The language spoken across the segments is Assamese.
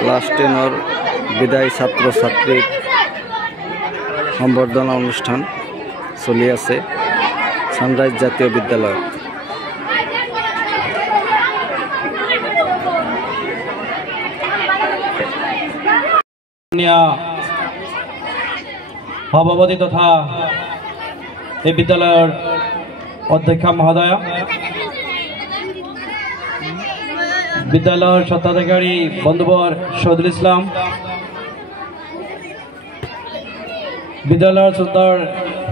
ক্লাস 10 বিদায় ছাত্র ছাত্রীর সম্বর্ধনা অনুষ্ঠান চলি আছে সানরাইজ জাতীয় বিদ্যালয়। সভাপতি তথা এই বিদ্যালয়ের অধ্যক্ষা মহোদয়, বিদ্যালয়ের স্বত্বাধিকারী বন্ধুবর শহীদুল ইসলাম, বিদ্যালয়ের সুন্দর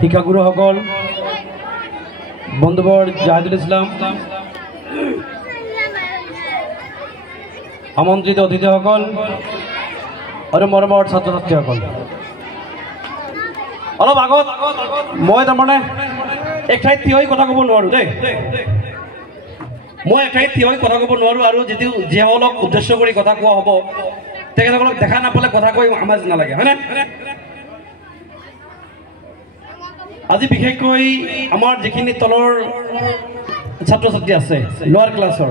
শিক্ষাগুৰুসকল, বন্ধুবৰ জাহিদুল ইসলাম, আমন্ত্ৰিত অতিথিসকল আৰু মৰমৰ ছাত্ৰ ছাত্ৰীসকল, অলপ আগত মই তাৰমানে এক ঠাইত থিয় হৈ কথা ক'ব নোৱাৰোঁ দেই। মই এক ঠাইত থিয় হৈ কথা ক'ব নোৱাৰোঁ আৰু যিসকলক উদ্দেশ্য কৰি কথা কোৱা হ'ব তেখেতসকলক দেখা নাপালে কথা কৈ আমাজ নালাগে, হয়নে? আজি বিশেষকৈ আমাৰ যিখিনি তলৰ ছাত্ৰ ছাত্ৰী আছে লোৱাৰ ক্লাছৰ,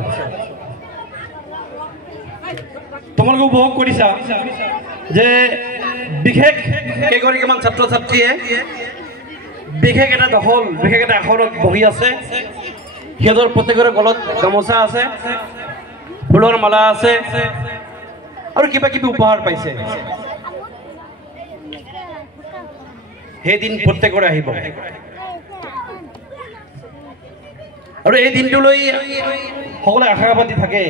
তোমালোকে উপভোগ কৰিছা যে বিশেষ কেইগৰাকীমান ছাত্ৰ ছাত্ৰীয়ে বিশেষ এটা দখল, বিশেষ এটা আসনত বহি আছে। সিহঁতৰ প্ৰত্যেকৰে গলত গামোচা আছে, ফুলৰ মালা আছে আৰু কিবা কিবি উপহাৰ পাইছে। সেইদিন প্ৰত্যেকৰে আহিব আৰু এই দিনটোলৈ সকলোৱে আশাবাদী থাকে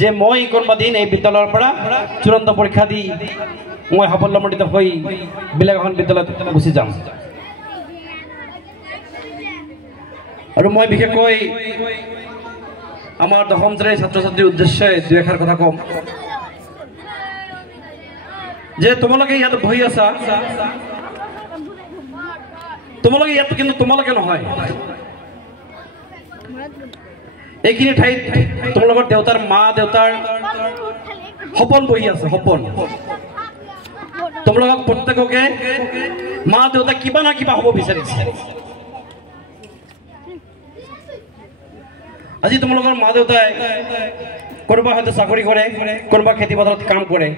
যে মই কোনোবা দিন এই বিদ্যালয়ৰ পৰা চূড়ান্ত পৰীক্ষা দি মই সাফল্যমণ্ডিত হৈ বেলেগ এখন বিদ্যালয়ত গুচি যাম। আৰু মই বিশেষকৈ আমাৰ 10ম শ্ৰেণীৰ ছাত্ৰ ছাত্ৰীৰ উদ্দেশ্যে দুই এষাৰ কথা ক'ম যে তোমালোকে ইয়াত বহি আছা, তোমালোকে ইয়াত কিন্তু তোমালোকে নহয়, এইখিনি ঠাইত তোমালোকৰ দেউতাৰ মা দেউতাৰ সপোন বহি আছে, সপোন। তোমালোকক প্ৰত্যেককে মা দেউতা কিবা না কিবা হ'ব বিচাৰিছে। আজি তোমালোকৰ মা দেউতাই কোনোবা হয়তো চাকৰি কৰে, কোনোবা খেতি পথাৰত কাম কৰে,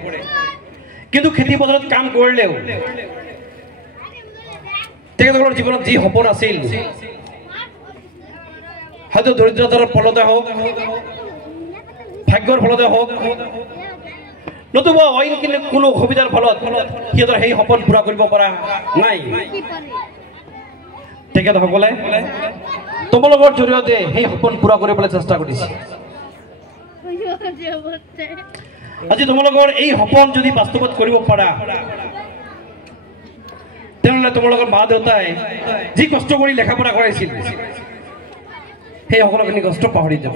কিন্তু খেতি পথাৰত কাম কৰিলেও তেখেতসকলৰ জীৱনত যি সপোন আছিল, হয়তো দৰিদ্ৰতাৰ ফলতে হওক, ভাগ্যৰ ফলতে হওক, নতুবা অইন কোনো অসুবিধাৰ ফলত সিহঁতৰ সেই সপোন পূৰা কৰিব পৰা নাই। তেখেতসকলে তোমালোকৰ জৰিয়তে সেই সপোন পূৰা কৰিবলৈ চেষ্টা কৰিছে। আজি তোমালোকৰ এই সপোন যদি বাস্তৱত কৰিব পাৰা তেনেহ'লে তোমালোকৰ মা দেউতাই যি কষ্ট কৰি লেখা পঢ়া কৰাইছিল সেই সকলোখিনি কষ্ট পাহৰি যাব।